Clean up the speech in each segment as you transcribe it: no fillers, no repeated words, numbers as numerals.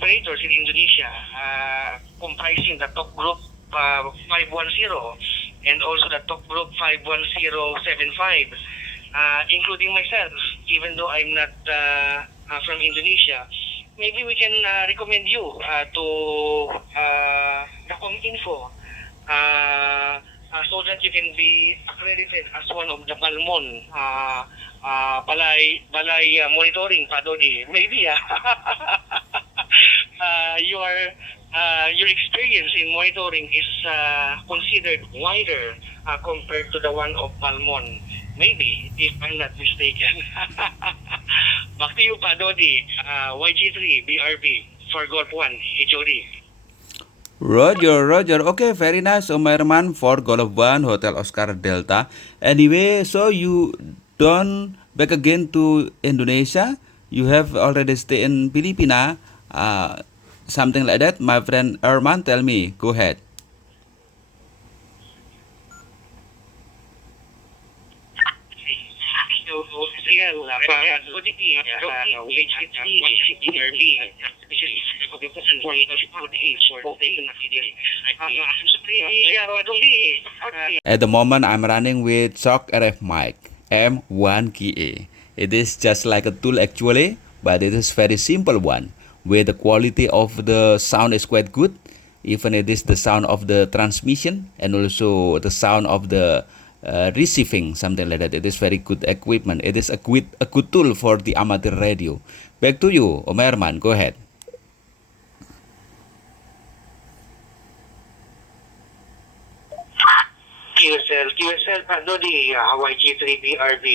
operators in Indonesia, comprising the top group 510 and also the top group 51075, including myself, even though I'm not from Indonesia. Maybe we can recommend you to the ComInfo so that you can be accredited as one of the Balmon Balay monitoring, Padodi. Maybe your experience in monitoring is considered wider compared to the one of Balmon. Maybe, if I'm not mistaken. Back to you, Padodi. YG3 BRB for Golf 1 HOD. Roger. Okay, very nice, Erman, for Golf 1 Hotel Oscar Delta. Anyway, so you don't back again to Indonesia. You have already stayed in Filipina, something like that. My friend Erman, tell me. Go ahead. At the moment, I'm running with SharkRF mic M1KE. It is just like a tool actually, but it is very simple one, where the quality of the sound is quite good. Even it is the sound of the transmission and also the sound of the receiving, something like that. It is very good equipment. It is a good tool for the amateur radio. Back to you, Erman. Go ahead. QSL Padodi, YG3 BRB.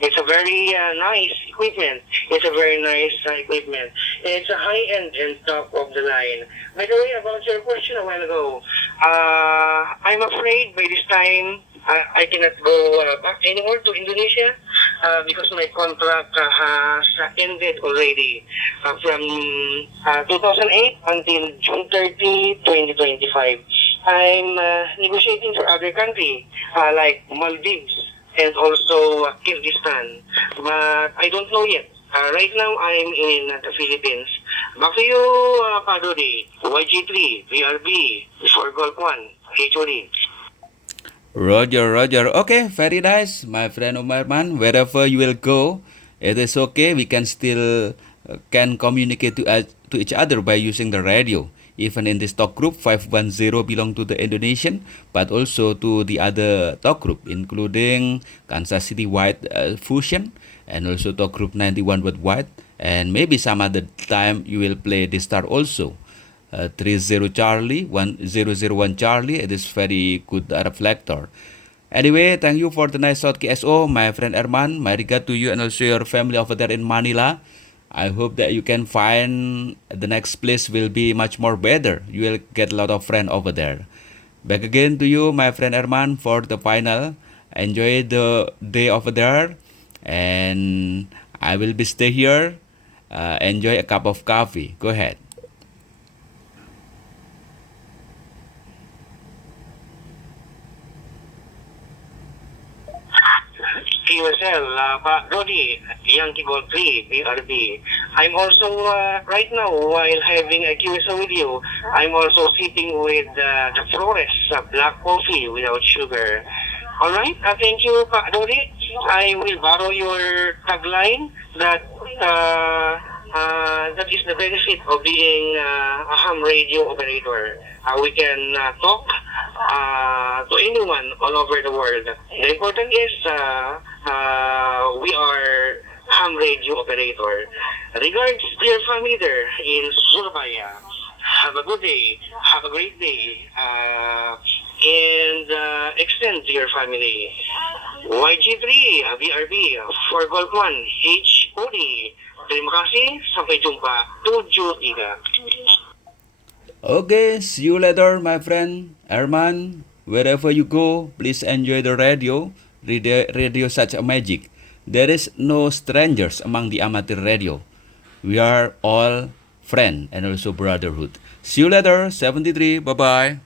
It's a very nice equipment. It's a very nice equipment. It's a high-end and top of the line. By the way, about your question a while ago, I'm afraid by this time I cannot go back anymore to Indonesia because my contract has ended already from 2008 until June 30, 2025. I'm negotiating for other countries like Maldives and also Kyrgyzstan, but I don't know yet. Right now, I'm in the Philippines. Back to you, Padodi, YG3, VRB, for Golf 1, HOD. Roger. Okay, very nice, my friend Erman. Wherever you will go, it is okay. We can still can communicate to each other by using the radio. Even in this talk group, 510 belong to the Indonesian, but also to the other talk group, including Kansas City White Fusion, and also talk group 91 worldwide, and maybe some other time you will play this star also. 30 Charlie, 1001 Charlie, it is very good reflector. Anyway, thank you for the nice shot KSO, my friend Erman. My regard to you and also your family over there in Manila. I hope that you can find the next place will be much more better. You will get a lot of friends over there. Back again to you, my friend Erman, for the final. Enjoy the day over there, and I will be stay here. Enjoy a cup of coffee. Go ahead. QSL, Rodi, Yankee Gold 3, BRB. I'm also, right now, while having a QSL with you, I'm also sitting with the Flores black coffee without sugar. Alright, thank you, Rodi. I will borrow your tagline that that is the benefit of being a ham radio operator. We can talk to anyone all over the world. The important is we are ham radio operator. Regards to your family there in Surabaya. Have a good day. Have a great day. And extend to your family. YG3, BRB, for Golf 1, HOD. Terima kasih. Sampai jumpa. 7-3. Okay, see you later, my friend Erman. Wherever you go, please enjoy the radio. Radio such a magic. There is no strangers among the amateur radio. We are all friend and also brotherhood. See you later, 73. Bye-bye.